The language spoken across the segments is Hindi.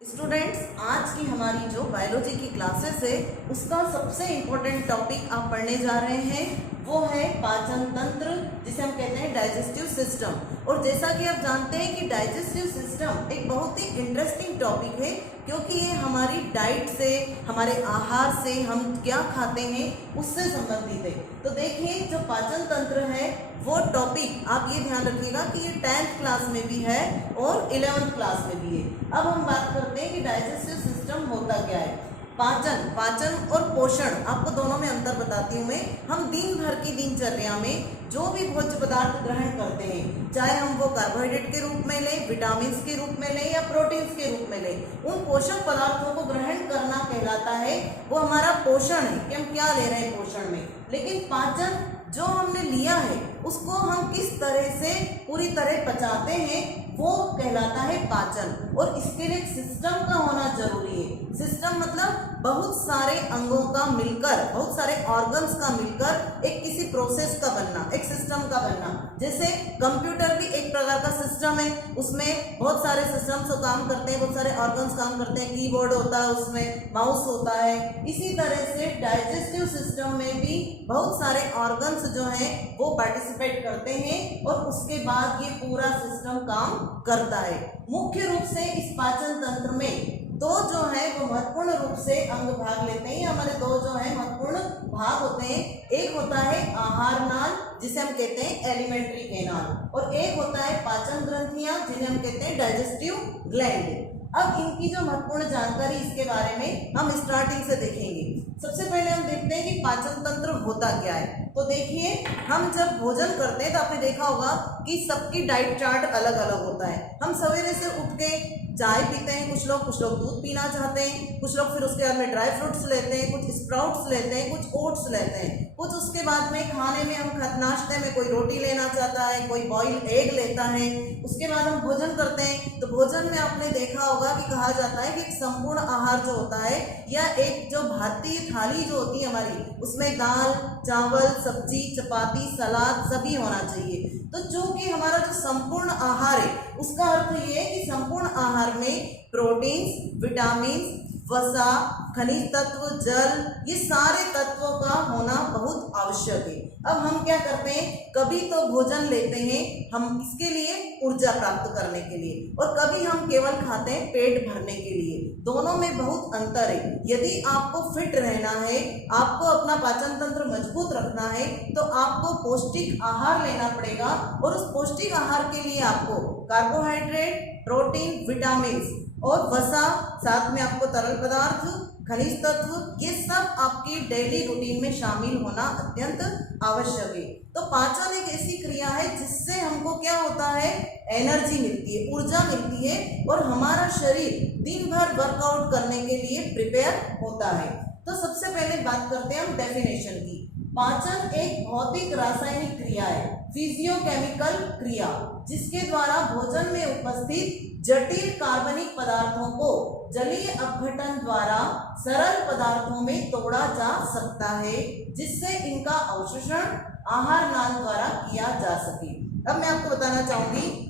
स्टूडेंट्स, आज की हमारी जो बायोलॉजी की क्लासेस है उसका सबसे इम्पोर्टेंट टॉपिक आप पढ़ने जा रहे हैं वो है पाचन तंत्र, जिसे हम कहते हैं डाइजेस्टिव सिस्टम। और जैसा कि आप जानते हैं कि डाइजेस्टिव सिस्टम एक बहुत ही इंटरेस्टिंग टॉपिक है, क्योंकि ये हमारी डाइट से, हमारे आहार से, हम क्या खाते हैं उससे संबंधित है। तो देखिए, जो पाचन तंत्र है वो टॉपिक आप ये ध्यान रखिएगा कि ये 10th क्लास में भी है और 11th क्लास में भी है। अब हम बात करते हैं कि डाइजेस्टिव सिस्टम होता क्या है। पाचन और पोषण, आपको दोनों में अंतर बताती हूँ मैं। हम दिन भर की दिनचर्या में जो भी भोज्य पदार्थ ग्रहण करते हैं, चाहे हम वो कार्बोहाइड्रेट के रूप में लें, विटामिन के रूप में लें या प्रोटीन्स के रूप में लें, उन पोषक पदार्थों को ग्रहण करना कहलाता है, वो हमारा पोषण है कि हम क्या ले रहे हैं पोषण में। लेकिन पाचन जो हमने लिया है उसको हम किस तरह से पूरी तरह पचाते हैं वो कहलाता है पाचन। और इसके लिए सिस्टम का होना जरूरी है। सिस्टम मतलब बहुत सारे अंगों का मिलकर, बहुत सारे ऑर्गन्स का मिलकर एक किसी प्रोसेस का बनना, एक सिस्टम का बनना। जैसे कंप्यूटर भी एक प्रकार का सिस्टम है, उसमें बहुत सारे सिस्टम्स काम करते हैं, बहुत सारे ऑर्गन्स काम करते हैं, कीबोर्ड होता है, उसमें माउस होता है। इसी तरह से डाइजेस्टिव सिस्टम में भी बहुत सारे ऑर्गन्स जो हैं वो पार्टिसिपेट करते हैं और उसके बाद ये पूरा सिस्टम काम करता है। मुख्य रूप से इस पाचन तंत्र में दो जो है वो महत्वपूर्ण रूप से अंग भाग लेते हैं। हमारे दो जो है महत्वपूर्ण भाग होते हैं। एक होता है आहार नाल, जिसे हम कहते हैं एलिमेंट्री कैनाल, और एक होता है पाचन ग्रंथियां, जिन्हें हम कहते हैं डाइजेस्टिव ग्लैंड। अब इनकी जो महत्वपूर्ण जानकारी इसके बारे में हम स्टार्टिंग से देखेंगे। सबसे पहले हम देखते हैं कि पाचन तंत्र होता क्या है। तो देखिए, हम जब भोजन करते हैं तो आपने देखा होगा कि सबकी डाइट चार्ट अलग अलग होता है। हम सवेरे से उठ के चाय पीते हैं, कुछ लोग दूध पीना चाहते हैं, कुछ लोग फिर उसके बाद में ड्राई फ्रूट्स लेते हैं, कुछ स्प्राउट्स लेते हैं, कुछ ओट्स लेते हैं, कुछ उसके बाद में खाने में हम नाश्ते में कोई रोटी लेना चाहता है, कोई बॉइल्ड एग लेता है। उसके बाद हम भोजन करते हैं तो भोजन में आपने देखा होगा कि कहा जाता है कि एक संपूर्ण आहार जो होता है या एक जो भारतीय थाली जो होती है हमारी, उसमें दाल, चावल, सब्जी, चपाती, सलाद सभी होना चाहिए। तो चूंकि हमारा जो संपूर्ण आहार है उसका अर्थ ये है कि संपूर्ण आहार में प्रोटीन्स, विटामिन, वसा, खनिज तत्व, जल, ये सारे तत्वों का होना बहुत आवश्यक है। अब हम क्या करते हैं, कभी तो भोजन लेते हैं हम इसके लिए ऊर्जा प्राप्त करने के लिए, और कभी हम केवल खाते हैं पेट भरने के लिए। दोनों में बहुत अंतर है। यदि आपको फिट रहना है, आपको अपना पाचन तंत्र मजबूत रखना है, तो आपको पौष्टिक आहार लेना पड़ेगा। और उस पौष्टिक आहार के लिए आपको कार्बोहाइड्रेट, प्रोटीन, विटामिन और वसा, साथ में आपको तरल पदार्थ, खनिज तत्व, ये सब आपकी डेली रूटीन में शामिल होना अत्यंत आवश्यक है। तो पाचन एक ऐसी क्रिया है जिससे हमको क्या होता है, एनर्जी मिलती है, ऊर्जा मिलती है, और हमारा शरीर दिन भर वर्कआउट करने के लिए प्रिपेयर होता है। तो सबसे पहले बात करते हैं हम डेफिनेशन की। पाचन एक भौतिक रासायनिक क्रिया है, फिजियोकेमिकल क्रिया, जिसके द्वारा भोजन में उपस्थित जटिल कार्बनिक पदार्थों को जलीय अपघटन द्वारा सरल पदार्थों में तोड़ा जा सकता है, जिससे इनका अवशोषण आहार नाल द्वारा किया जा सके। अब मैं आपको बताना चाहूंगी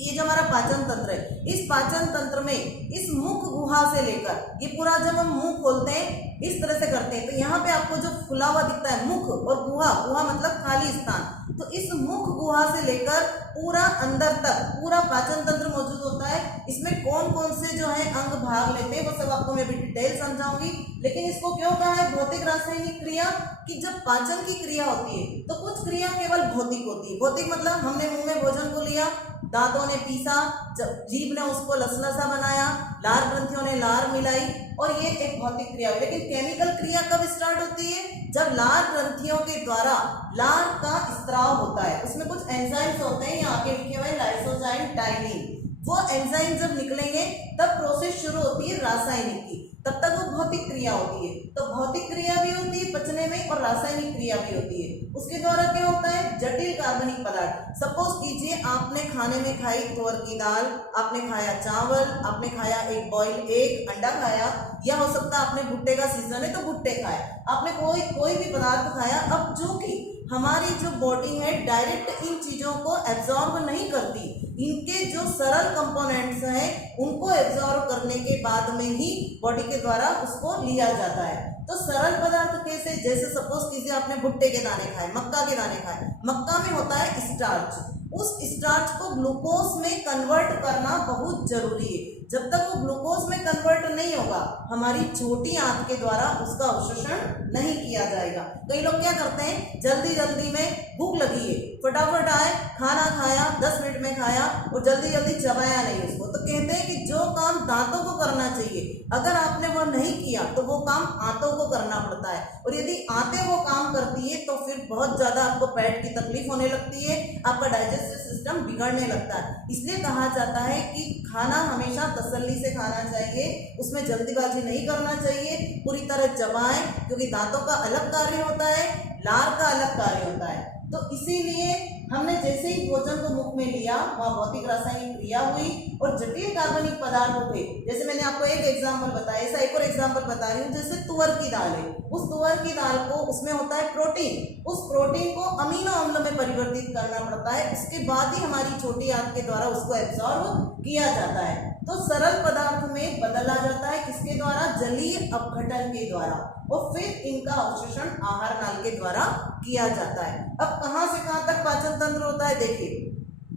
ये जो हमारा पाचन तंत्र है, इस पाचन तंत्र में इस मुख गुहा से लेकर ये पूरा, जब हम मुंह खोलते हैं इस तरह से करते हैं तो यहाँ पे आपको जो फुला हुआ दिखता है मुख, और गुहा मतलब खाली स्थान, तो इस मुख गुहा से लेकर पूरा अंदर तक पूरा पाचन तंत्र मौजूद होता है। इसमें कौन कौन से जो है अंग भाग लेते हैं वो सब आपको मैं भी डिटेल समझाऊंगी। लेकिन इसको क्यों कहा है भौतिक रासायनिक क्रिया, कि जब पाचन की क्रिया होती है तो कुछ क्रिया केवल भौतिक होती है। भौतिक मतलब हमने मुंह में भोजन को लिया, दांतों ने पीसा, जीभ ने उसको लसलसा बनाया, लार ग्रंथियों ने लार मिलाई, और ये एक भौतिक क्रिया है। लेकिन केमिकल क्रिया कब स्टार्ट होती है, जब लार ग्रंथियों के द्वारा लार का स्त्राव होता है। उसमें कुछ एंजाइम्स होते हैं, यहाँ के लिखे हुए लाइसोजाइम, टाइनिन, वो एंजाइम जब निकलेंगे तब प्रोसेस शुरू होती है रासायनिक की, तब तक वो भौतिक क्रिया होती है। तो भौतिक क्रिया भी होती है पचने में और रासायनिक क्रिया भी होती है। उसके द्वारा क्या होता है, जटिल कार्बनिक पदार्थ। सपोज कीजिए आपने खाने में खाई तुअर की दाल, आपने खाया चावल, आपने खाया एक बॉइल्ड एग, अंडा खाया, या हो सकता है आपने भुट्टे का सीजन है तो भुट्टे खाए, आपने कोई भी पदार्थ खाया। अब जो कि हमारी जो बॉडी है डायरेक्ट इन चीजों को एब्जॉर्ब नहीं करती, इनके जो सरल कंपोनेंट्स हैं उनको एब्जॉर्ब करने के बाद में ही बॉडी के द्वारा उसको लिया जाता है। तो सरल पदार्थ कैसे, जैसे सपोज कीजिए आपने भुट्टे के दाने खाए, मक्का के दाने खाए, मक्का में होता है स्टार्च, उस स्टार्च को ग्लूकोज में कन्वर्ट करना बहुत जरूरी है। जब तक वो ग्लूकोज में कन्वर्ट नहीं होगा हमारी छोटी आंत के द्वारा उसका अवशोषण नहीं किया जाएगा। कई लोग क्या करते हैं, जल्दी जल्दी में भूख लगी है, फटाफट आए, खाना खाया, 10 मिनट में खाया और जल्दी जल्दी चबाया नहीं उसको, तो कहते हैं कि जो काम दांतों को करना चाहिए अगर आपने वो नहीं किया तो वो काम आंतों को करना पड़ता है, और यदि आंतें वो काम करती है तो फिर बहुत ज्यादा आपको पेट की तकलीफ होने लगती है, आपका डाइजेस्टिव सिस्टम बिगड़ने लगता है। इसलिए कहा जाता है कि खाना हमेशा तसल्ली से खाना चाहिए, उसमें जल्दीबाजी नहीं करना चाहिए, पूरी तरह चबाएं, क्योंकि दांतों का अलग कार्य होता है, लार का अलग कार्य होता है। तो इसीलिए हमने जैसे ही भोजन को मुख में लिया वहाँ भौतिक रासायनिक क्रिया हुई और जटिल कार्बनिक पदार्थ थे। जैसे मैंने आपको एक एग्जाम्पल बताया, ऐसा एक और एग्जाम्पल बता रही हूँ, जैसे तुअर की दाल है, उस तुअर की दाल को, उसमें होता है प्रोटीन, उस प्रोटीन को अमीनो अम्ल में परिवर्तित करना पड़ता है, उसके बाद ही हमारी छोटी आंत के द्वारा उसको एब्जॉर्ब किया जाता है। तो सरल पदार्थ में बदला जाता है किसके द्वारा, जलीय अपघटन के द्वारा, और फिर इनका अवशोषण आहार नाल के द्वारा किया जाता है। अब कहाँ से कहाँ तक पाचन तंत्र होता है, देखिए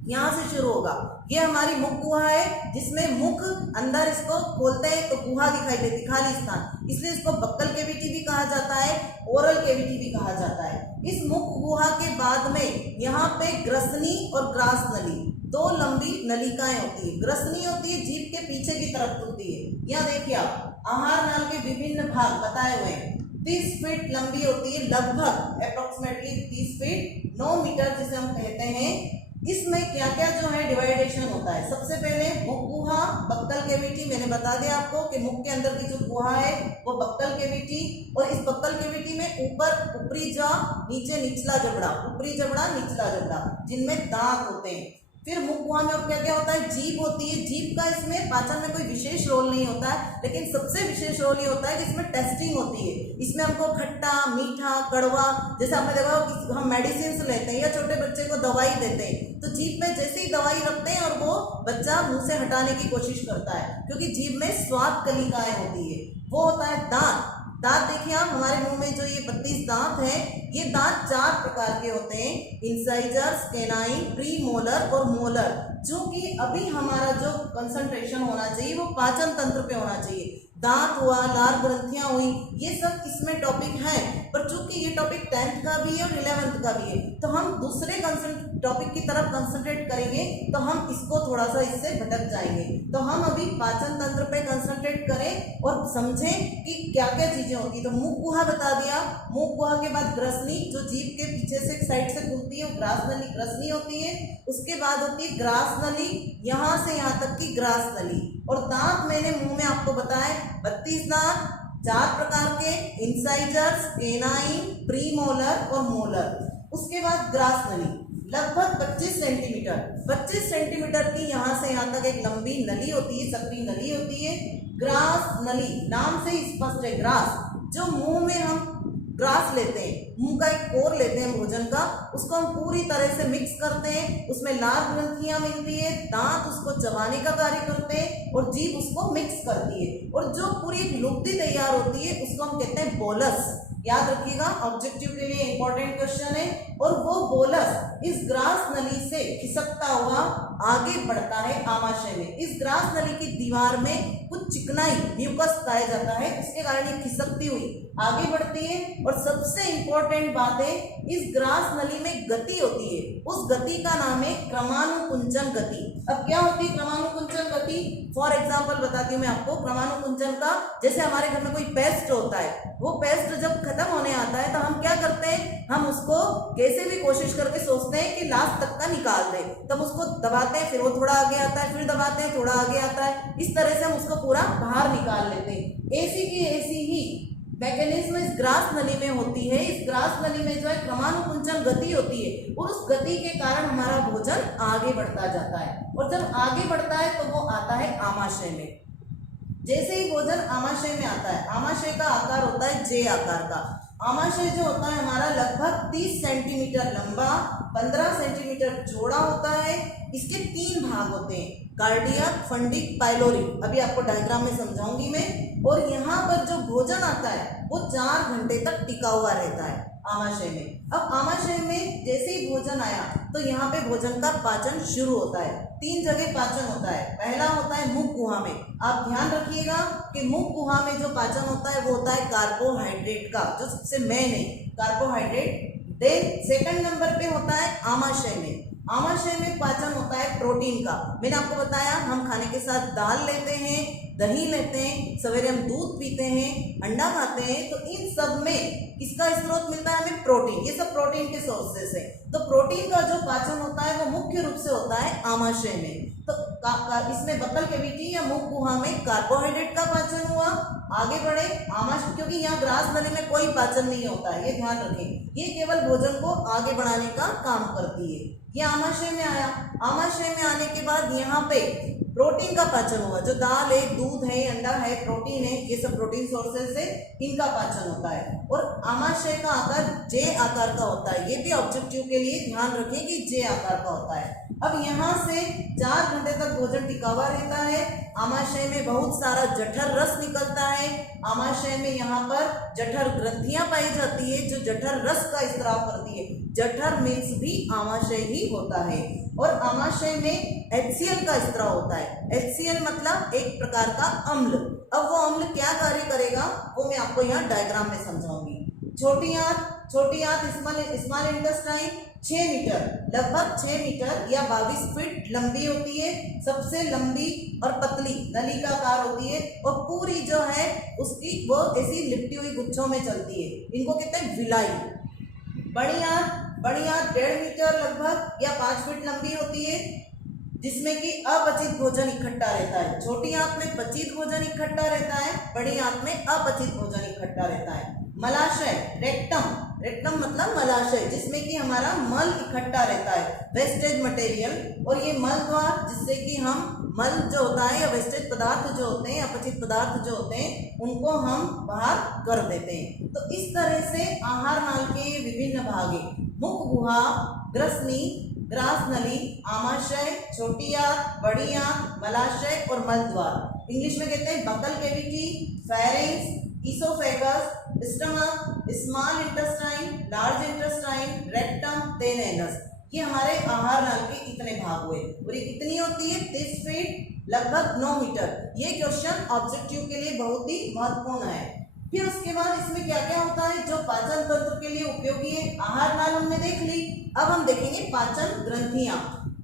यहाँ से शुरू होगा, ये हमारी मुख गुहा है, जिसमें मुख अंदर इसको खोलते हैं तो गुहा दिखाई देती, खाली स्थान, इसलिए इसको बक्कल कैविटी भी कहा जाता है, ओरल कैविटी भी कहा जाता है। इस मुख गुहा के बाद में यहाँ पे ग्रसनी और ग्रास नली, दो लंबी नलिकाएं होती है। ग्रसनी होती है जीभ के पीछे की तरफ खुलती है, यहाँ देखिए आप, आहार नाल के विभिन्न भाग बताए हुए हैं, 30 फीट लंबी होती है, लगभग अप्रोक्सीमेटली 30 फीट 9 मीटर जिसे हम कहते हैं। इसमें क्या क्या जो है डिवाइडेशन होता है, सबसे पहले मुख गुहा, बक्कल कैविटी, मैंने बता दिया आपको कि मुख के अंदर की जो गुहा है वो बक्कल कैविटी, और इस बक्कल कैविटी में ऊपर ऊपरी जा, नीचे निचला जबड़ा, ऊपरी जबड़ा निचला जबड़ा, जिनमें दांत होते हैं। फिर मुख गुहा में और क्या क्या होता है, जीभ होती है, जीभ का इसमें पाचन में कोई विशेष रोल नहीं होता है, लेकिन सबसे विशेष रोल ये होता है कि इसमें टेस्टिंग होती है, इसमें हमको खट्टा, मीठा, कड़वा, जैसे आपने देखा कि हम मेडिसिन लेते हैं या छोटे बच्चे को दवाई देते हैं, तो जीभ में जैसे ही दवाई रखते हैं और वो बच्चा मुंह से हटाने की कोशिश करता है, क्योंकि जीभ में स्वाद कलिकाएं होती है। वो होता है दांत। दांत देखिए आप, हमारे मुंह में जो ये 32 दांत हैं, ये दांत 4 प्रकार के होते हैं, इंसाइजर्स, केनाइन, प्री मोलर और मोलर। जो कि अभी हमारा जो कंसंट्रेशन होना चाहिए वो पाचन तंत्र पे होना चाहिए, दांत हुआ, लार ग्रंथियां हुई, ये सब इसमें टॉपिक हैं, पर चूंकि ये टॉपिक 10th का भी है और 11th का भी है, तो हम दूसरे टॉपिक की तरफ कंसंट्रेट करेंगे, तो हम इसको थोड़ा सा इससे भटक जाएंगे। तो हम अभी पाचन तंत्र पे कंसंट्रेट करें और समझें कि क्या क्या चीजें होती है। तो मुख गुहा बता दिया, मुख गुहा के बाद ग्रसनी, जो जीभ के पीछे से साइड से खुलती है, वो ग्रास नली, ग्रसनी होती है। उसके बाद होती है ग्रास नली, यहाँ से यहाँ तक की ग्रास नली। और दांत मैंने मुंह में आपको बताया 32 दांत, 4 प्रकार के, इंसाइजर्स, केनाइन, प्रीमोलर और मोलर। उसके बाद ग्रास नली लगभग 25 सेंटीमीटर, 25 सेंटीमीटर की यहाँ से यहाँ तक एक लंबी नली होती है, सक्रिय नली होती है। ग्रास नली नाम से ही स्पष्ट है, ग्रास, जो मुंह में हम ग्रास लेते हैं, मुंह का एक कोर लेते हैं भोजन का, उसको हम पूरी तरह से मिक्स करते हैं, उसमें लार ग्रंथियां मिलती है, दांत उसको चबाने का कार्य करते हैं और जीभ उसको मिक्स करती है, और जो पूरी एक लुब्धि तैयार होती है उसको हम कहते हैं बोलस। याद रखिएगा, ऑब्जेक्टिव के लिए इंपॉर्टेंट क्वेश्चन है। और वो बोलस इस ग्रास नली से खिसकता हुआ आगे बढ़ता है आमाशय में। इस ग्रास नली की दीवार में कुछ चिकनाई, म्यूकस पाया जाता है, उसके कारण ये खिसकती हुई आगे बढ़ती है। और सबसे इंपॉर्टेंट बात है, इस ग्रास नली में गति होती है, उस गति का नाम है क्रमानुकुंचन गति। अब क्या होती है क्रमानुकुंचन गति? फॉर एग्जाम्पल बताती हूँ मैं आपको क्रमानुकुंचन का। जैसे हमारे घर में कोई पेस्ट होता है, वो पेस्ट जब खत्म होने आता है तो हम क्या करते हैं, हम उसको कैसे भी कोशिश करके सोचते हैं कि लास्ट तक का निकाल दें, तब उसको दबाते हैं, फिर वो थोड़ा आगे आता है, फिर दबाते हैं, थोड़ा आगे आता है, इस तरह से हम उसको पूरा बाहर निकाल लेते हैं। ऐसी की ऐसी ही मैकेनिज्म इस ग्रास नली में होती है। इस ग्रास नली में जो है क्रमानुकुंचन गति होती है, और उस गति के कारण हमारा भोजन आगे बढ़ता जाता है, और जब आगे बढ़ता है तो वो आता है आमाशय में। जैसे ही भोजन आमाशय में आता है, आमाशय का आकार होता है जे आकार का। आमाशय जो होता है हमारा लगभग 30 सेंटीमीटर लंबा, 15 सेंटीमीटर चौड़ा होता है, इसके 3 भाग होते हैं, कार्डियक, फंडिक, पाइलोरी। अभी आपको डायग्राम में समझाऊंगी मैं। और यहाँ पर जो भोजन आता है वो 4 घंटे तक टिका हुआ रहता है आमाशय में। अब आमाशय में जैसे ही भोजन आया तो यहाँ पे भोजन का पाचन शुरू होता है। 3 जगह पाचन होता है। पहला होता है मुख गुहा में। आप ध्यान रखिएगा कि मुख गुहा में जो पाचन होता है वो होता है कार्बोहाइड्रेट का, जो सबसे मेन है कार्बोहाइड्रेट। देन सेकंड नंबर पे होता है आमाशय में। आमाशय में पाचन होता है प्रोटीन का। मैंने आपको बताया हम खाने के साथ दाल लेते हैं, दही लेते हैं, सवेरे हम दूध पीते हैं, अंडा खाते हैं, तो इन सब में किसका स्रोत मिलता है हमें? प्रोटीन। ये सब प्रोटीन के सोर्सेस है। तो प्रोटीन का जो पाचन होता है वो मुख्य रूप से होता है आमाशय में। तो इसमें बकल कैविटी या मुख गुहा में कार्बोहाइड्रेट का पाचन हुआ। आगे बढ़े आमाशय, क्योंकि यहाँ ग्रास नली में कोई पाचन नहीं होता है, ये ध्यान रखें। ये केवल भोजन को आगे बढ़ाने का काम करती है। ये आमाशय में आया। आमाशय में आने के बाद यहाँ पे प्रोटीन का पाचन हुआ। जो दाल है, दूध है, अंडा है, प्रोटीन है, ये सब प्रोटीन सोर्सेस से इनका पाचन होता है। और आमाशय का आकार जे आकार का होता है। ये भी ऑब्जेक्टिव के लिए ध्यान रखें कि जे आकार का होता है। अब यहाँ से 4 घंटे तक भोजन टिका हुआ रहता है। आमाशय में बहुत सारा जठर रस निकलता है। आमाशय में यहाँ पर जठर ग्रंथियां पाई जाती है जो जठर रस का स्त्राव करती है। जठर मीन्स भी आमाशय ही होता है। और आमाशय में HCl का स्त्राव होता है। HCl मतलब एक प्रकार का अम्ल। अब वो अम्ल क्या कार्य करेगा वो मैं आपको यहाँ डायग्राम में समझाऊंगी। छोटी आंत स्मॉल इंटेस्टाइन 6 मीटर, लगभग 6 मीटर या 22 फीट लंबी होती है। सबसे लंबी और पतली नलिकाकार होती है। और पूरी जो है उसकी वो ऐसी लिपटी हुई गुच्छों में चलती है। इनको कहते हैं विलाई। बड़ी आंत 1.5 मीटर लगभग या 5 फीट लंबी होती है, जिसमें कि अपचित भोजन इकट्ठा रहता है। छोटी आंत में पचित भोजन इकट्ठा रहता है, बड़ी आंत में अपचित भोजन इकट्ठा रहता है। मलाशय, रेक्टम मतलब मलाशय, जिसमें कि हमारा मल इकट्ठा रहता है, वेस्टेज मटेरियल। और ये मल द्वार, जिससे कि हम मल जो होता है या वेस्टेज पदार्थ जो होते हैं, अपचित पदार्थ जो होते हैं, उनको हम बाहर कर देते हैं। तो इस तरह से आहार नाल के विभिन्न भाग हैं। मुख गुहा, ग्रसनी, ग्रास नली, आमाशय, छोटी आंत, बड़ी आंत, मलाशय और मल द्वार। इंग्लिश में कहते हैं buccal cavity, pharynx, oesophagus, stomach, small intestine, large intestine, rectum, then anus. ये हमारे आहार नाल के इतने भाग हुए। और ये कितनी होती है? 30 फीट, लगभग 9 मीटर। ये क्वेश्चन ऑब्जेक्टिव के लिए बहुत ही महत्वपूर्ण है। फिर उसके बाद इसमें क्या क्या होता है जो पाचन तंत्र के लिए उपयोगी है? आहार नाल हमने देख ली। अब हम देखेंगे पाचन ग्रंथियां।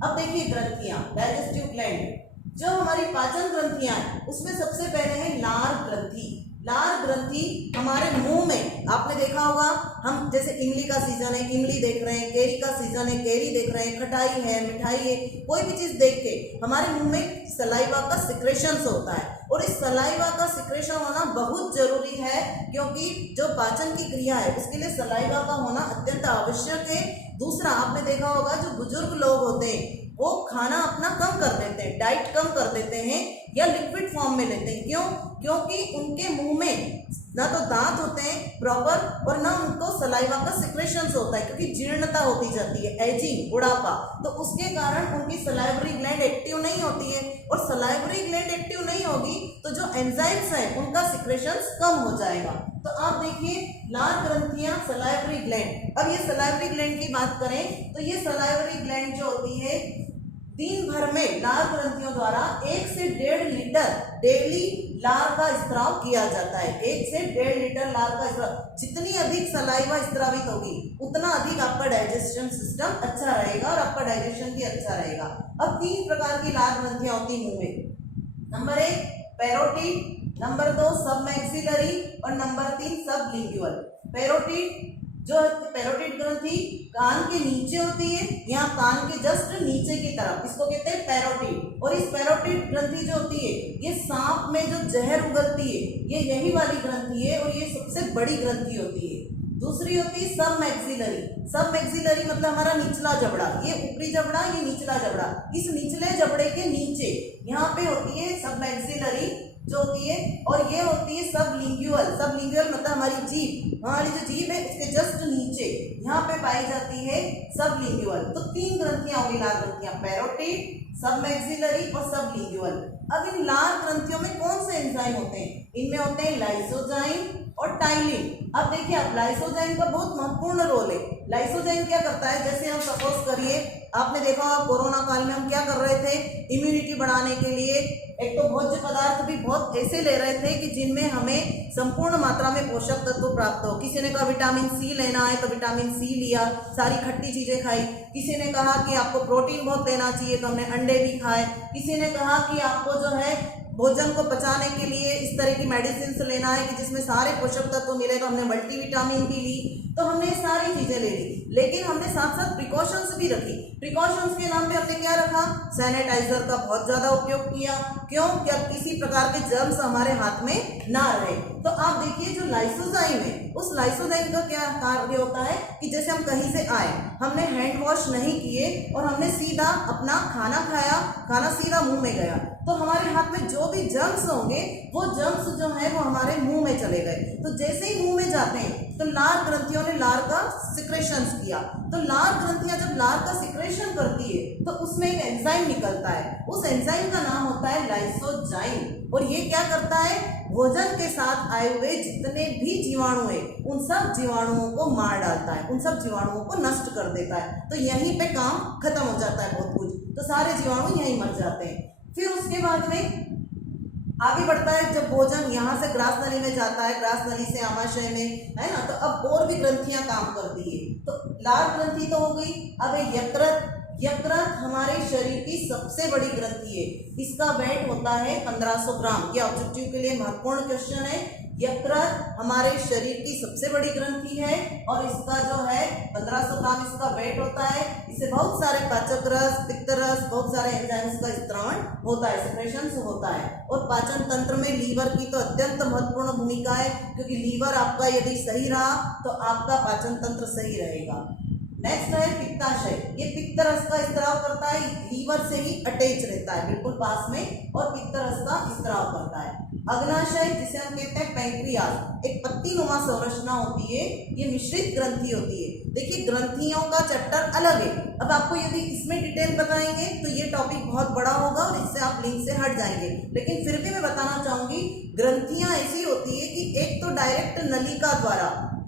अब देखिए ग्रंथियां, डाइजेस्टिव ग्लैंड। जो हमारी पाचन ग्रंथियां हैं उसमें सबसे पहले है लार ग्रंथि। लार ग्रंथि हमारे मुंह में, आपने देखा होगा, हम जैसे इमली का सीजन है, इमली देख रहे हैं, केरी का सीजन है, केरी देख रहे हैं, खटाई है, मिठाई है, कोई भी चीज देख के हमारे मुंह में सलाइवा का सिक्रेशन होता है। और इस सलाइवा का सिक्रेशन होना बहुत जरूरी है, क्योंकि जो पाचन की क्रिया है उसके लिए सलाइवा का होना अत्यंत आवश्यक है। दूसरा, आपने देखा होगा जो बुजुर्ग लोग होते हैं वो खाना अपना कम कर देते हैं, डाइट कम कर देते हैं या लिक्विड फॉर्म में लेते हैं। क्यों? क्योंकि उनके मुंह में ना तो दांत होते हैं प्रॉपर और ना उनको सलाइवा का सिक्रेशन होता है, क्योंकि जीर्णता होती जाती है, एजिंग, बुढ़ापा। तो उसके कारण उनकी सलाइवरी ग्लैंड एक्टिव नहीं होती है। और सलाइवरी ग्लैंड एक्टिव नहीं होगी तो जो एंजाइम्स है उनका सिक्रेशन कम हो जाएगा। तो आप देखिए लार ग्रंथियां, सलाइवरी ग्लैंड। अब ये सलाइवरी ग्लैंड की बात करें तो ये सलाइवरी ग्लैंड जो होती है दिन भर में लार ग्रंथियों द्वारा 1 से 1.5 लीटर डेली लार का स्त्राव किया जाता है। 1 से 1.5 लीटर लार का स्त्राव। जितनी अधिक सलाइवा स्त्रावित होगी उतना अधिक आपका डाइजेशन सिस्टम अच्छा रहेगा और आपका डाइजेशन भी अच्छा रहेगा। अब 3 प्रकार की लार ग्रंथियां होती मुंह में। नंबर 1 पैरोटिड, नंबर 2 सब मैक्सिलरी और नंबर 3 सब लिंगुअल। पैरोटिड, जो पैरोटिड ग्रंथि कान के नीचे होती है, यहाँ कान के जस्ट नीचे की तरफ, इसको कहते हैं पैरोटिड। और इस पैरोटिड ग्रंथि जो होती है ये सांप में जो जहर उगलती है ये यही वाली ग्रंथि है और ये सबसे बड़ी ग्रंथि होती है। दूसरी होती है सब मैक्सिलरी। सब मैक्सिलरी मतलब हमारा निचला जबड़ा, ये ऊपरी जबड़ा, ये निचला जबड़ा। इस निचले जबड़े के नीचे यहाँ पे होती है सब मैक्सिलरी। जो होती है, और ये होती है सबलिंगुअल। सबलिंगुअल मतलब हमारी जीभ, हमारी जो जीभ है उसके जस्ट नीचे यहाँ पे पाई जाती है सबलिंगुअल। तो 3 ग्रंथियां होगी लार ग्रंथियां, पैरोटिड, सब मैक्सिलरी और सबलिंगुअल। अब इन लार ग्रंथियों में कौन से एंजाइम होते हैं? इनमें होते हैं लाइसोजाइम और टाइलिन। अब देखिए आप, लाइसोजाइम का बहुत महत्वपूर्ण रोल है। लाइसोजाइम क्या करता है, जैसे हम सपोज करिए, आपने देखा होगा कोरोना काल में हम क्या कर रहे थे, इम्यूनिटी बढ़ाने के लिए एक तो भोज्य पदार्थ भी बहुत ऐसे ले रहे थे कि जिनमें हमें संपूर्ण मात्रा में पोषक तत्व प्राप्त हो। किसी ने कहा विटामिन सी लेना है तो विटामिन सी लिया, सारी खट्टी चीजें खाई। किसी ने कहा कि आपको प्रोटीन बहुत लेना चाहिए तो हमने अंडे भी खाए। किसी ने कहा कि आपको जो है भोजन को पचाने के लिए इस तरह की मेडिसिन लेना है कि जिसमें सारे पोषक तत्व मिले, तो हमने मल्टीविटामिन भी ली। तो हमने ये सारी चीजें ले ली, लेकिन हमने साथ साथ प्रिकॉशंस भी रखी। प्रिकॉशंस के नाम पे हमने क्या रखा, सैनिटाइजर का बहुत ज्यादा उपयोग किया। क्यों? कि अब किसी प्रकार के जर्म्स हमारे हाथ में ना रहे। तो आप देखिए जो लाइसोजाइम है, उस लाइसोजाइम का क्या कार्य होता है कि जैसे हम कहीं से आए, हमने हैंड वॉश नहीं किए और हमने सीधा अपना खाना खाया, खाना सीधा मुंह में गया, तो हमारे हाथ में जो भी जर्म्स होंगे वो जर्म्स जो है वो हमारे मुंह में चले गए। तो जैसे ही मुंह में जाते हैं तो लार ग्रंथियों ने लार का सिक्रेशंस किया। तो लार ग्रंथियां जब लार का सिक्रेशन करती है तो उसमें एक एंजाइम निकलता है, उस एंजाइम का नाम होता है लाइसोजाइम। और ये क्या करता है, भोजन के साथ आए हुए जितने भी जीवाणु है उन सब जीवाणुओं को मार डालता है, उन सब जीवाणुओं को नष्ट कर देता है। तो यहीं पे काम खत्म हो जाता है बहुत कुछ, तो सारे जीवाणु यहीं मर जाते हैं। फिर उसके बाद में आगे बढ़ता है, जब भोजन यहाँ से ग्रास नली में जाता है, ग्रास नली से आमाशय में, है ना, तो अब और भी ग्रंथियां काम करती है। तो लार ग्रंथि तो हो गई। अब यकृत, यकृत हमारे शरीर की सबसे बड़ी ग्रंथि है। इसका वेट होता है 1500 ग्राम। ये ऑब्जेक्टिव के लिए महत्वपूर्ण क्वेश्चन है। यकृत हमारे शरीर की सबसे बड़ी ग्रंथि है और इसका जो है 1500 ग्राम इसका वेट होता है। इससे बहुत सारे पाचक रस, पित्त रस, बहुत सारे एंजाइम्स का स्त्रावण होता है, सेक्रेशंस होता है। और पाचन तंत्र में लीवर की तो अत्यंत महत्वपूर्ण भूमिका है, क्योंकि लीवर आपका यदि सही रहा तो आपका पाचन तंत्र सही रहेगा। नेक्स्ट है पित्ताशय। ये पित्त रस का स्त्राव करता है, लीवर से ही अटैच रहता है बिल्कुल पास में, और पित्त रस का स्त्राव करता है। अग्नाशय, जिसे हम कहते हैं पैंक्रियास, एक पत्तीनुमा संरचना होती है, ये मिश्रित ग्रंथि होती है। देखिए ग्रंथियों का चैप्टर अलग है। अब आपको यदि इसमें डिटेल बताएंगे तो ये टॉपिक बहुत बड़ा होगा और इससे आप लिंक से हट जाएंगे, लेकिन फिर भी मैं बताना चाहूंगी ग्रंथियां ऐसी होती है कि एक तो डायरेक्ट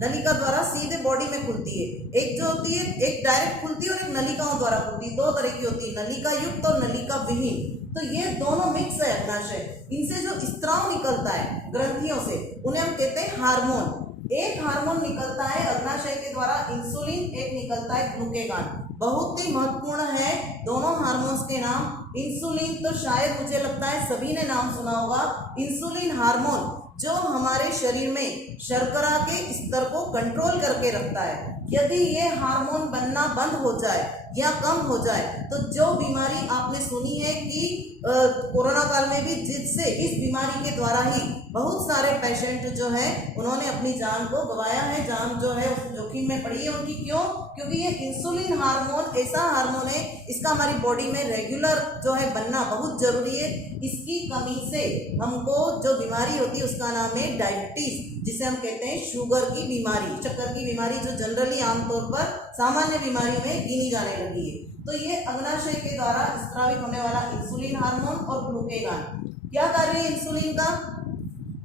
नलिका द्वारा सीधे बॉडी में खुलती है, एक जो होती है एक डायरेक्ट खुलती है और एक नलिकाओं द्वारा खुलती है। 2 तरह की होती है, नलिका युक्त और नलिका विहीन। तो ये दोनों मिक्स है अग्नाशय। इनसे जो स्त्राव निकलता है ग्रंथियों से उन्हें हम कहते हैं हार्मोन। एक हार्मोन निकलता है अग्नाशय के द्वारा इंसुलिन, एक निकलता है ग्लूकेगान। बहुत ही महत्वपूर्ण है दोनों हार्मोन्स के नाम। इंसुलिन तो शायद मुझे लगता है सभी ने नाम सुना होगा। इंसुलिन हार्मोन जो हमारे शरीर में शर्करा के स्तर को कंट्रोल करके रखता है। यदि ये हार्मोन बनना बंद हो जाए या कम हो जाए तो जो बीमारी आपने सुनी है कि कोरोना काल में भी, जिससे इस बीमारी के द्वारा ही बहुत सारे पेशेंट जो है उन्होंने अपनी जान को गंवाया है, जान जो है उस जोखिम में पड़ी है उनकी। क्यों? क्योंकि ये इंसुलिन हार्मोन ऐसा हार्मोन है, इसका हमारी बॉडी में रेगुलर जो है बनना बहुत जरूरी है। इसकी कमी से हमको जो बीमारी होती है उसका नाम है डायबिटीज, जिसे हम कहते हैं शुगर की बीमारी, शक्कर की बीमारी, जो जनरली आमतौर पर सामान्य बीमारी में गिनी जाने लगी है। तो ये अग्नाशय के द्वारा स्रावित होने वाला इंसुलिन हार्मोन और ग्लूकेगान। क्या कार्य है इंसुलिन का?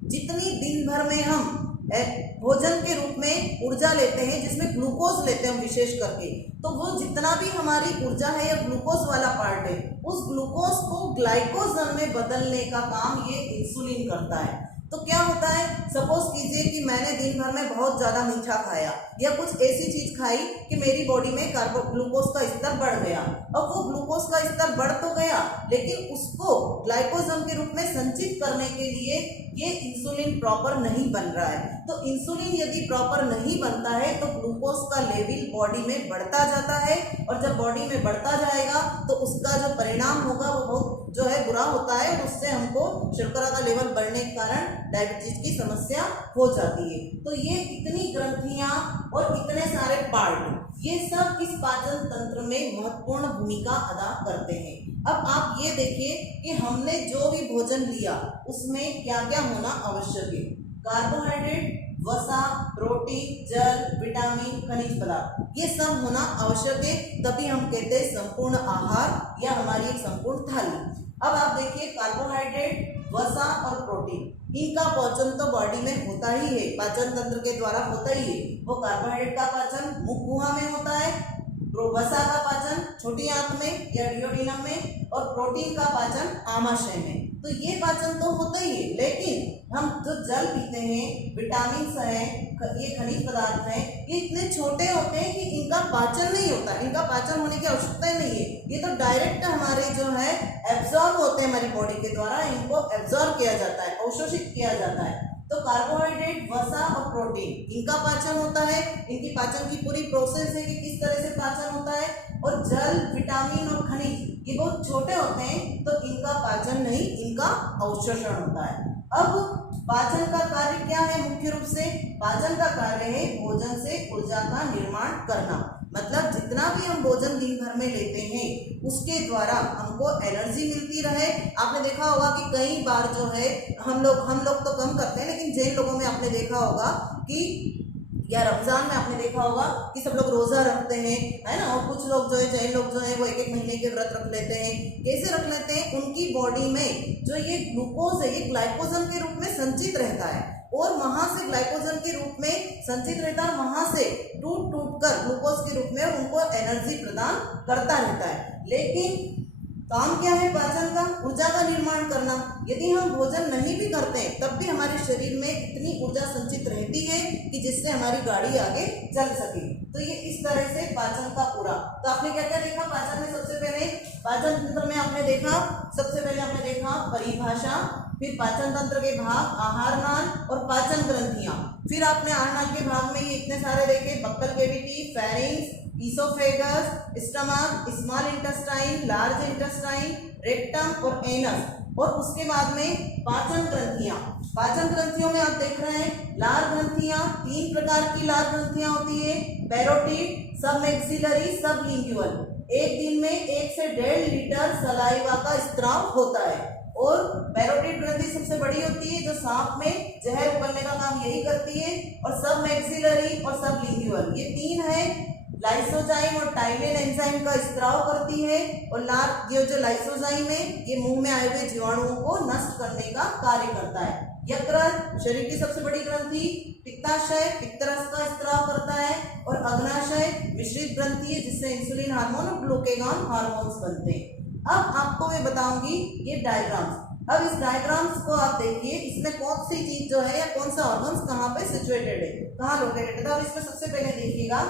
जितनी दिन भर में हम भोजन के रूप में ऊर्जा लेते हैं, जिसमें ग्लूकोज लेते हैं हम विशेष करके, तो वो जितना भी हमारी ऊर्जा है या ग्लूकोज वाला पार्ट है, उस ग्लूकोज को ग्लाइकोजन में बदलने का काम ये इंसुलिन करता है। तो क्या होता है, सपोज कीजिए कि मैंने दिन भर में बहुत ज़्यादा मीठा खाया या कुछ ऐसी चीज़ खाई कि मेरी बॉडी में ग्लूकोज का स्तर बढ़ गया। अब वो ग्लूकोज का स्तर बढ़ तो गया, लेकिन उसको ग्लाइकोजन के रूप में संचित करने के लिए ये इंसुलिन प्रॉपर नहीं बन रहा है। तो इंसुलिन यदि प्रॉपर नहीं बनता है तो ग्लूकोज का लेवल बॉडी में बढ़ता जाता है, और जब बॉडी में बढ़ता जाएगा तो उसका जो परिणाम होगा वो बहुत जो है बुरा होता है और उससे हमको शर्करा का लेवल बढ़ने के कारण डायबिटीज की समस्या हो जाती है। तो ये इतनी ग्रंथियां और इतने सारे पार्ट, ये सब इस पाचन तंत्र में महत्वपूर्ण भूमिका अदा करते हैं। अब आप ये देखिए कि हमने जो भी भोजन लिया उसमें क्या क्या होना आवश्यक है। कार्बोहाइड्रेट, वसा, प्रोटीन, जल, विटामिन, खनिज पदार्थ, ये सब होना आवश्यक है, तभी हम कहते हैं संपूर्ण आहार या हमारी एक संपूर्ण थाली। अब आप देखिए कार्बोहाइड्रेट, वसा और प्रोटीन, इनका पाचन तो बॉडी में होता ही है, पाचन तंत्र के द्वारा होता ही है। वो कार्बोहाइड्रेट का पाचन मुख गुहा में होता है, वसा का पाचन छोटी आंत में या डियोडिनम में, और प्रोटीन का पाचन आमाशय में। तो ये पाचन तो होता ही है, लेकिन हम जो जल पीते हैं, विटामिन हैं, ये खनिज पदार्थ हैं, ये इतने छोटे होते हैं कि इनका पाचन नहीं होता, इनका पाचन होने की आवश्यकता ही नहीं है। ये तो डायरेक्ट हमारे जो है एब्जॉर्ब होते हैं हमारी बॉडी के द्वारा, इनको एब्जॉर्ब किया जाता है, अवशोषित किया जाता है। तो कार्बोहाइड्रेट, वसा और प्रोटीन, इनका पाचन होता है, इनकी पाचन की पूरी प्रोसेस है कि किस तरह से पाचन होता है। और जल, विटामिन और खनिज ये बहुत छोटे होते हैं, तो इनका पाचन नहीं, इनका अवशोषण होता है। अब पाचन का कार्य क्या है? मुख्य रूप से पाचन का कार्य है भोजन से ऊर्जा का निर्माण करना। मतलब जितना भी हम भोजन दिन भर में लेते हैं उसके द्वारा हमको एनर्जी मिलती रहे। आपने देखा होगा कि कई बार जो है हम लोग तो कम करते हैं, लेकिन जैन लोगों में आपने देखा होगा कि या रमजान में आपने देखा होगा कि सब लोग रोजा रखते हैं, है ना। और कुछ लोग जो है जैन लोग जो है वो 1-1 महीने के व्रत रख लेते हैं। कैसे रख लेते हैं? उनकी बॉडी में जो ये ग्लूकोज है, ये ग्लाइकोजन के रूप में संचित रहता है, और वहां से ग्लाइकोजन के रूप में संचित रहता है, वहां से टूट कर ग्लूकोज के रूप में उनको एनर्जी प्रदान करता रहता है। लेकिन काम क्या है पाचन का? ऊर्जा का निर्माण करना। यदि हम भोजन नहीं भी करते हैं तब भी हमारे शरीर में इतनी ऊर्जा संचित रहती है कि जिससे हमारी गाड़ी आगे चल सके। तो ये इस तरह से पाचन का पूरा। तो आपने क्या क्या देखा पाचन में? सबसे पहले पाचन तंत्र में आपने देखा, सबसे पहले आपने देखा परिभाषा, फिर पाचन तंत्र के भाग आहार नाल और पाचन ग्रंथियां। फिर आपने आहार नाल के भाग में ये इतने सारे देखे, buccal cavity, pharynx, oesophagus, stomach, small intestine, large intestine, rectum और एनस। और उसके बाद में पाचन ग्रंथियां। पाचन ग्रंथियों में आप देख रहे हैं लार ग्रंथियां, 3 प्रकार की लार ग्रंथियां होती है, पैरोटिड, सब मैक्सिलरी, सब लिंगुअल। एक दिन में 1 से 1.5 लीटर सलाइवा का स्त्राव होता है। और पैरोटिड ग्रंथि सबसे बड़ी होती है, जो सांप में जहर उगलने का काम यही करती है। और सब मैक्सिलरी और सब लिंगुअल, ये 3 है। लाइसोजाइम और टाइलिन एंजाइम का स्त्राव करती है। और लार ये जो लाइसोजाइम है ये मुंह में आए हुए जीवाणुओं को नष्ट करने का कार्य करता है। यकृत शरीर की सबसे बड़ी ग्रंथि, पित्ताशय पित्तरस का स्त्राव करता है। और अग्नाशय मिश्रित ग्रंथि है, जिससे इंसुलिन हार्मोन और ग्लूकेगॉन हार्मोन्स बनते हैं। अब आपको मैं बताऊंगी ये डायग्राम्स। अब इस डायग्राम्स को आप देखिए, इसमें कौन सी चीज जो है या कौन सा ऑर्गन्स कहाँ पे सिचुएटेड है, कहाँ लोकेटेड है। और इसमें सबसे पहले देखिएगा,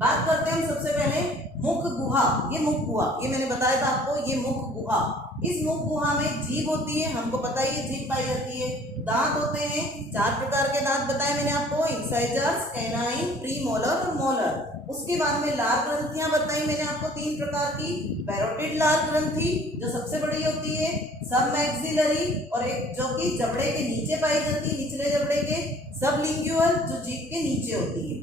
बात करते हैं सबसे पहले मुख गुहा। ये मुख गुहा, ये मैंने बताया था आपको, ये मुख गुहा। इस मुख गुहा में जीभ होती है, हमको पता ही है जीभ पाई जाती है। दांत होते हैं, 4 प्रकार के दांत बताए मैंने आपको, इंसाइजर्स, कैनाइन, प्रीमोलर और मोलर। उसके बाद में लार ग्रंथियां बताई मैंने आपको 3 प्रकार की, पैरोटिड लार ग्रंथि जो सबसे बड़ी होती है, सब मैक्सिलरी और एक जो कि जबड़े के नीचे पाई जाती है, निचले जबड़े के, सब लिंगुअल जो जीभ के नीचे होती है।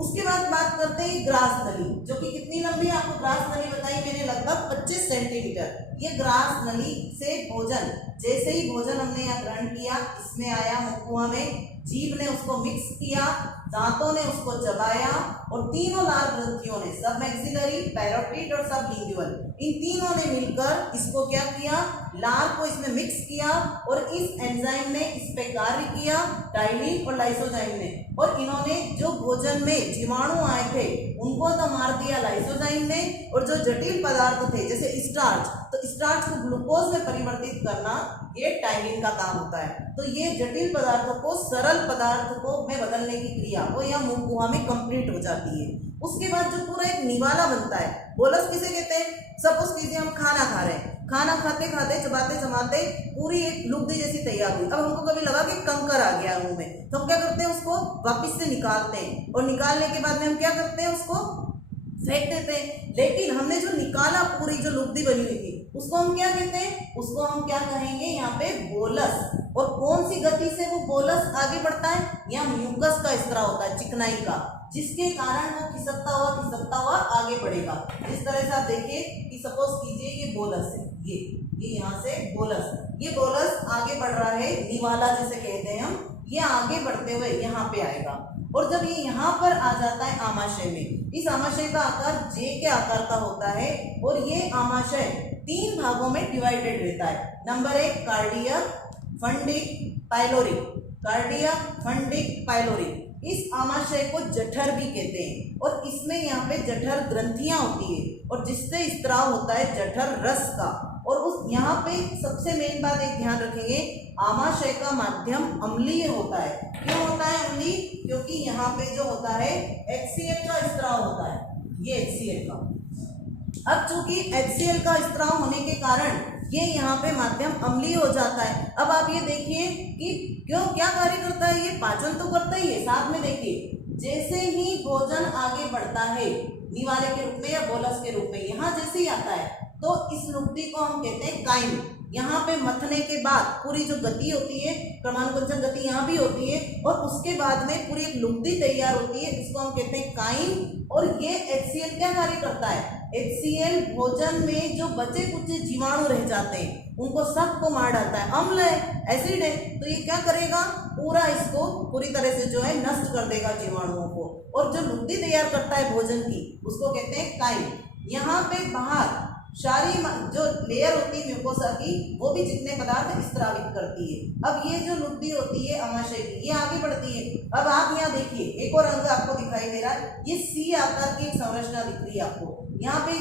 उसके बाद बात करते हैं ग्रास नली, जो कि कितनी लंबी है आपको ग्रास नली बताई मैंने, लगभग 25 सेंटीमीटर। ये ग्रास नली से भोजन, जैसे ही भोजन हमने यहाँ ग्रहण किया, इसमें आया मुख गुहा में, जीभ ने उसको मिक्स किया, दांतों ने उसको चबाया, और तीनों लार ग्रंथियों ने, सब मैक्सिलरी, पैरोटिड और सब लिंगुअल, इन तीनों ने मिलकर इसको क्या किया, लार को इसमें मिक्स किया। और इस एंजाइम ने इस पे कार्य किया, टाइलिन और लाइसोजाइम ने। और इन्होंने जो भोजन में जीवाणु आए थे उनको तो मार दिया लाइसोजाइम ने, और जो जटिल पदार्थ थे जैसे स्टार्च, तो स्टार्च को ग्लूकोज में परिवर्तित करना ये टाइलिन का काम होता है। तो ये जटिल पदार्थों को सरल पदार्थ को में बदलने की क्रिया वो यहाँ मुख गुहा में कंप्लीट हो जाती है। उसके बाद जो पूरा एक निवाला बनता है, बोलस किसे कहते हैं? सपोज कीजिए हम खाना खा रहे हैं, खाना खाते खाते चबाते चबाते पूरी एक लुगदी जैसी तैयार हुई। अब हमको कभी लगा कि कंकर आ गया मुंह में, तो हम क्या करते हैं, उसको वापस से निकालते हैं। और निकालने के बाद में हम क्या करते हैं, उसको फेंक देते हैं। लेकिन हमने जो निकाला पूरी जो लुगदी बनी हुई थी उसको हम क्या कहते हैं, उसको हम क्या कहेंगे यहाँ पे बोलस। और कौन सी गति से वो बोलस आगे बढ़ता है, यहाँ म्यूकस का स्त्राव होता है, चिकनाई का, जिसके कारण वो खिसकता हुआ आगे बढ़ेगा। इस तरह से आप देखिए कि सपोज कीजिए ये बोलस है, ये यहाँ से बोलस, ये बोलस आगे बढ़ रहा है, निवाला जिसे कहते हैं हम, ये आगे बढ़ते हुए यहाँ पे आएगा। और जब ये यहाँ पर आ जाता है आमाशय में, इस आमाशय का आकार जे के आकार का होता है और ये आमाशय 3 भागों में डिवाइडेड रहता है। Number 1 cardiac, fundic, pyloric. Cardiac, fundic, pyloric. इस आमाशय को जठर भी कहते हैं और इसमें यहाँ पे जठर ग्रंथियां होती है और जिससे स्त्राव होता है जठर रस का। और उस यहाँ पे सबसे मेन बात एक ध्यान रखेंगे, आमाशय का माध्यम अम्लीय होता है। क्यों होता है अम्लीय, क्योंकि यहाँ पे जो होता है HCl का स्त्राव होता है, ये HCl का। अब चूंकि HCl का स्त्राव होने के कारण ये यहाँ पे माध्यम अम्लीय हो जाता है। अब आप ये देखिए कि क्यों क्या कार्य करता है, ये पाचन तो करता ही है, साथ में देखिए जैसे ही भोजन आगे बढ़ता है निवाले के रूप में या बोलस के रूप में, यहाँ जैसे ही आता है तो इस लुगदी को हम कहते हैं काइम। यहाँ पे मथने के बाद पूरी जो गति होती है, क्रमानुकुंचन गति यहाँ भी होती है और उसके बाद में पूरी एक लुगदी तैयार होती है, इसको हम कहते हैं काइम। और ये HCl क्या कार्य करता है, HCl भोजन में जो बचे कुछ जीवाणु रह जाते हैं उनको सबको मार डालता है। अम्ल है, एसिड है, तो ये क्या करेगा, पूरा इसको पूरी तरह से जो है नष्ट कर देगा जीवाणुओं को। और जो लुगदी तैयार करता है भोजन की उसको कहते हैं काइम। यहाँ पे बाहर सारी जो लेयर होती है म्यूकोसा की, वो भी चिकने पदार्थ स्त्रावित करती है। अब ये जो लुगदी होती है आमाशय की, ये आगे बढ़ती है। अब आप यहाँ देखिए एक और अंग आपको दिखाई दे रहा है, ये सी आकार की एक संरचना दिख रही है आपको यहाँ पे,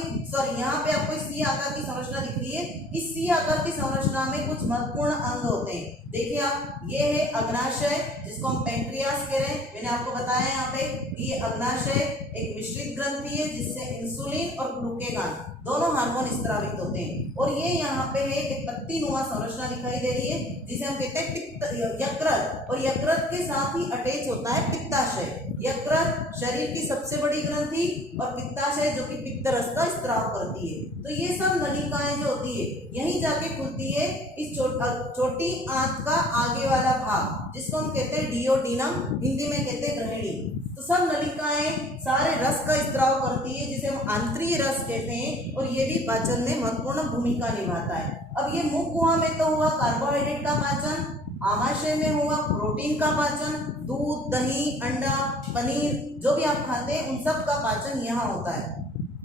यहाँ पे आपको सी आकार की संरचना दिख रही है। इस सी आकार की संरचना में कुछ महत्वपूर्ण अंग होते हैं। देखिए आप, ये है अग्नाशय जिसको हम पेंक्रियास कह रहे हैं। मैंने आपको बताया यहाँ पे ये अग्नाशय एक मिश्रित ग्रंथि है जिससे इंसुलिन और ग्लूकेगान दोनों हार्मोन स्त्रावित होते हैं। और ये यहाँ पे है एक पत्ती नुमा संरचना दिखाई दे रही है जिसे हम कहते हैं पित्त यकृत, और यकृत के साथ ही अटैच होता है पित्ताशय। यकृत शरीर की सबसे बड़ी ग्रंथि और पित्ताशय जो कि पित्त रस का स्त्राव करती है। तो ये सब नलिकाएं जो होती है यहीं जाके खुलती है इस छोटी आंत का आगे वाला भाग जिसको हम कहते हैं डियोडिनम, हिंदी में कहते हैं ग्रहणी। तो सब नलिकाएं सारे रस का स्त्राव करती है जिसे हम आंतरीय रस कहते हैं और ये भी पाचन में महत्वपूर्ण भूमिका निभाता है। अब ये मुख गुहा में तो हुआ कार्बोहाइड्रेट का पाचन, आमाशय में हुआ प्रोटीन का पाचन, दूध, दही, अंडा, पनीर जो भी आप खाते हैं उन सब का पाचन यहाँ होता है।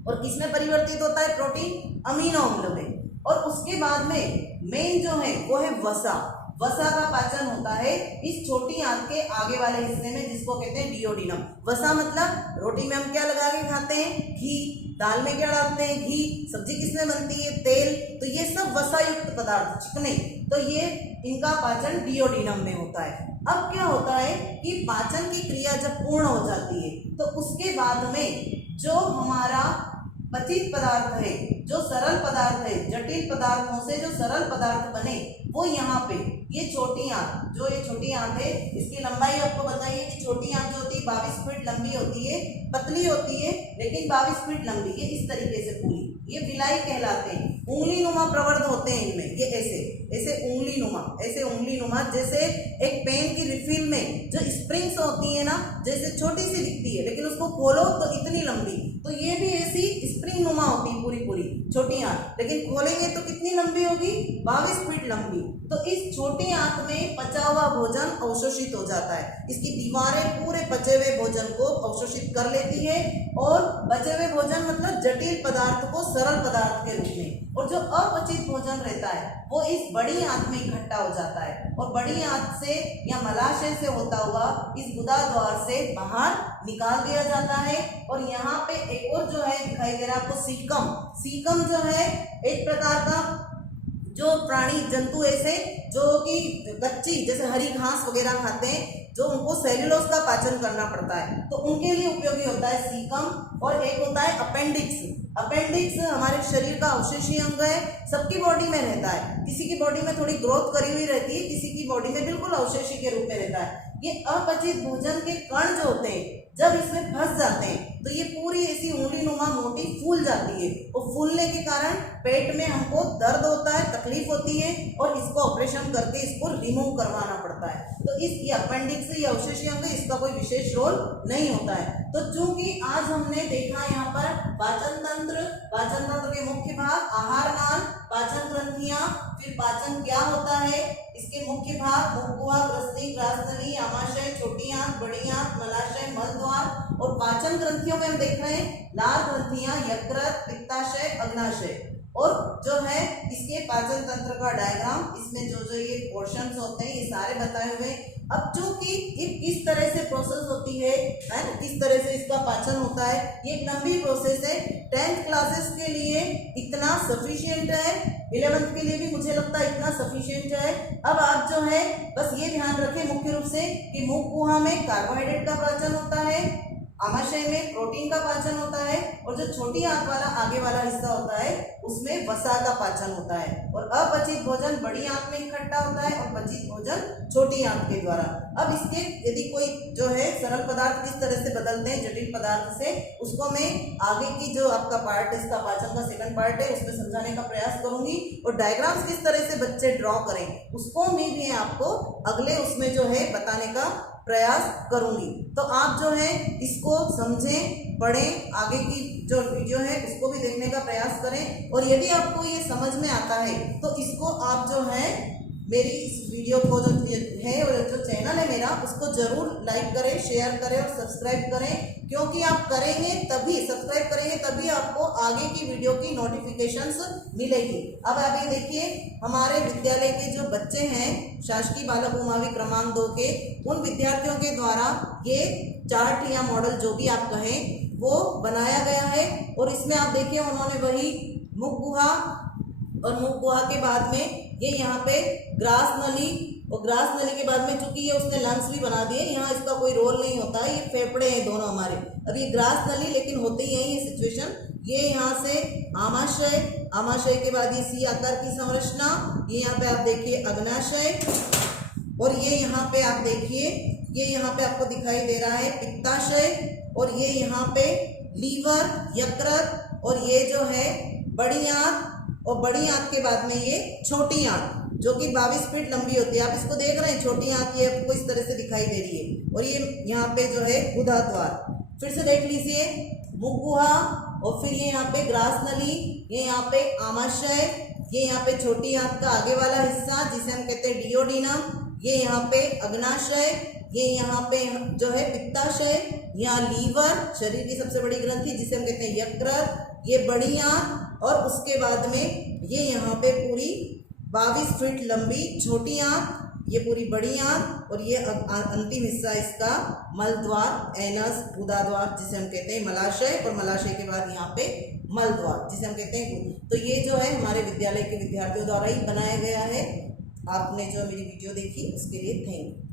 और किसमें परिवर्तित होता है प्रोटीन, अमीनो अम्ल में। और उसके बाद में मेन जो है वो है वसा। वसा का पाचन होता है इस छोटी आंत के आगे वाले हिस्से में जिसको कहते हैं डियोडिनम। वसा मतलब रोटी में हम क्या लगा के खाते हैं, घी, दाल में क्या डालते हैं, घी, सब्जी किसमें बनती है, तेल। तो ये सब वसा युक्त पदार्थ चिकने, तो ये इनका पाचन डियोडिनम में होता है। अब क्या होता है कि पाचन की क्रिया जब पूर्ण हो जाती है तो उसके बाद में जो हमारा पचित पदार्थ है, जो सरल पदार्थ है, जटिल पदार्थों से जो सरल पदार्थ बने वो यहाँ पे ये छोटी आंत, जो ये छोटी आंत है इसकी लंबाई आपको बताइए कि छोटी आंत जो होती है 22 फीट लंबी होती है, पतली होती है लेकिन 22 फीट लंबी, ये इस तरीके से पूरी, ये विलाई कहलाते हैं। उंगली नुमा प्रवर्ध होते हैं इनमें, ये ऐसे ऐसे उंगली नुमा, ऐसे उंगली नुमा, जैसे एक पेन की रिफिल में जो स्प्रिंग्स होती है ना, जैसे छोटी सी दिखती है लेकिन उसको खोलो तो इतनी लंबी, तो ये भी ऐसी स्प्रिंग नुमा होती है पूरी पूरी छोटी आंत, लेकिन खोलेंगे तो कितनी लंबी होगी, 22 फीट लंबी। तो इस छोटी आंत में पचा हुआ भोजन अवशोषित हो जाता है, इसकी दीवारें पूरे पचे हुए भोजन को अवशोषित कर लेती है और बचे हुए भोजन मतलब जटिल पदार्थ को सरल पदार्थ के रूप में, और जो अपचित भोजन रहता है वो इस बड़ी आंत में इकट्ठा हो जाता है और बड़ी आंत से या मलाशय से होता हुआ इस गुदा द्वार से बाहर निकाल दिया जाता है। और यहाँ पे एक और जो है दिखाई दे रहा है आपको सीकम। सीकम जो है एक प्रकार का जो प्राणी जंतु ऐसे जो कि कच्ची जैसे हरी घास वगैरह खाते हैं, जो उनको सेल्यूलोज का पाचन करना पड़ता है, तो उनके लिए उपयोगी होता है सीकम। और एक होता है अपेंडिक्स। अपेंडिक्स हमारे शरीर का अवशेषीय अंग है, सबकी बॉडी में रहता है, किसी की बॉडी में थोड़ी ग्रोथ करी हुई रहती है, किसी की बॉडी में बिल्कुल अवशेषी के रूप में रहता है। ये अपचित भोजन के कण जो होते हैं जब इसमें फंस जाते हैं तो ये पूरी ऐसी ऊँगली नुमा मोटी फूल जाती है, और फूलने के कारण पेट में हमको दर्द होता है, तकलीफ होती है, और इसको ऑपरेशन करके इसको रिमूव करवाना पड़ता है। तो इस ये अपेंडिक्स या अवशेषी अंग इसका कोई विशेष रोल नहीं होता है। तो चूंकि आज हमने देखा यहाँ पर पाचन तंत्र के मुख्य भाग आहार नाल, पाचन ग्रंथियां, फिर पाचन क्या होता है, इसके मुख्य भाग मुख गुहा, ग्रसनी, ग्रासनली, आमाशय, छोटी आंत, बड़ी आंत, मलाशय, मलद्वार, और पाचन ग्रंथियों में हम देख रहे हैं लाल ग्रंथियां, यकृत, पित्ताशय, अग्नाशय, और जो है इसके पाचन तंत्र का डायग्राम, इसमें जो जो ये पोर्शंस होते हैं ये सारे बताए हुए हैं। अब चूंकि ये किस तरह से प्रोसेस होती है ना, किस तरह से इसका पाचन होता है, ये एक लंबी प्रोसेस है। 10th क्लासेस के लिए इतना सफिशिएंट है, 11th के लिए भी मुझे लगता है इतना सफिशिएंट है। अब आप जो है बस ये ध्यान रखें मुख्य रूप से कि मुख गुहा में कार्बोहाइड्रेट का पाचन होता है, आमाशय में प्रोटीन का पाचन होता है, और जो छोटी आंत वाला आगे वाला हिस्सा होता है उसमें वसा का पाचन होता है, और अपचित भोजन बड़ी आंत में इकट्ठा होता है और पचित भोजन छोटी आंत के द्वारा। अब इसके यदि कोई जो है सरल पदार्थ किस तरह से बदलते हैं जटिल पदार्थ से, उसको मैं आगे की जो आपका पार्ट इसका पाचन का सेकंड पार्ट है उसमें समझाने का प्रयास करूंगी, और डायग्राम्स किस तरह से बच्चे ड्रॉ करें उसको मैं आपको अगले उसमें जो है बताने का प्रयास करूंगी। तो आप जो है इसको समझें, पढ़ें, आगे की जो वीडियो है उसको भी देखने का प्रयास करें, और यदि आपको ये समझ में आता है तो इसको आप जो है मेरी इस वीडियो को जो है और जो चैनल है मेरा उसको जरूर लाइक करें, शेयर करें और सब्सक्राइब करें, क्योंकि आप करेंगे तभी, सब्सक्राइब करेंगे तभी आपको आगे की वीडियो की नोटिफिकेशंस मिलेगी। अब आप ये देखिए हमारे विद्यालय के जो बच्चे हैं शासकीय बालक उमावि क्रमांक 2 के, उन विद्यार्थियों के द्वारा ये चार्ट या मॉडल जो भी आप कहें वो बनाया गया है, और इसमें आप देखिए उन्होंने वही मुख गुहा, और मुख गुहा के बाद में ये यहाँ पे ग्रास नली, और ग्रास नली के बाद में चूंकि ये उसने लंग्स भी बना दिए, यहाँ इसका कोई रोल नहीं होता है, ये फेफड़े हैं दोनों हमारे। अब ये ग्रास नली लेकिन होते ही यही है सिचुएशन। ये यहाँ से आमाशय, आमाशय के बाद ये सी आकार की संरचना, ये यहाँ पे आप देखिए अग्नाशय, और ये यहाँ पे आप देखिए ये यहाँ पे आपको दिखाई दे रहा है पित्ताशय, और ये यहाँ पे लीवर, यकृत, और ये जो है बड़ी आंत, और बड़ी आंत के बाद में ये छोटी आंत जो कि 22 फीट लंबी होती है। आप इसको देख रहे हैं छोटी आंत ये आपको इस तरह से दिखाई दे रही है, और ये यहाँ पे जो है गुदा द्वार। फिर से देख लीजिए मुख गुहा, और फिर ये यहाँ पे ग्रास नली, ये यहाँ पे आमाशय, ये यहाँ पे छोटी आंत का आगे वाला हिस्सा जिसे हम कहते हैं डियोडिनम, ये यहाँ पे अग्नाशय, ये यहाँ पे जो है पित्ताशय, यहाँ लीवर शरीर की सबसे बड़ी ग्रंथि जिसे हम कहते हैं यकृत, ये बड़ी आंत, और उसके बाद में ये यहाँ पे पूरी 22 फीट लंबी छोटी आंत, ये पूरी बड़ी आंत, और ये अंतिम हिस्सा इसका मलद्वार, एनस, गुदा द्वार जिसे हम कहते हैं मलाशय, और मलाशय के बाद यहाँ पे मलद्वार जिसे हम कहते हैं। तो ये जो है हमारे विद्यालय के विद्यार्थियों द्वारा ही बनाया गया है। आपने जो मेरी वीडियो देखी उसके लिए थैंक यू।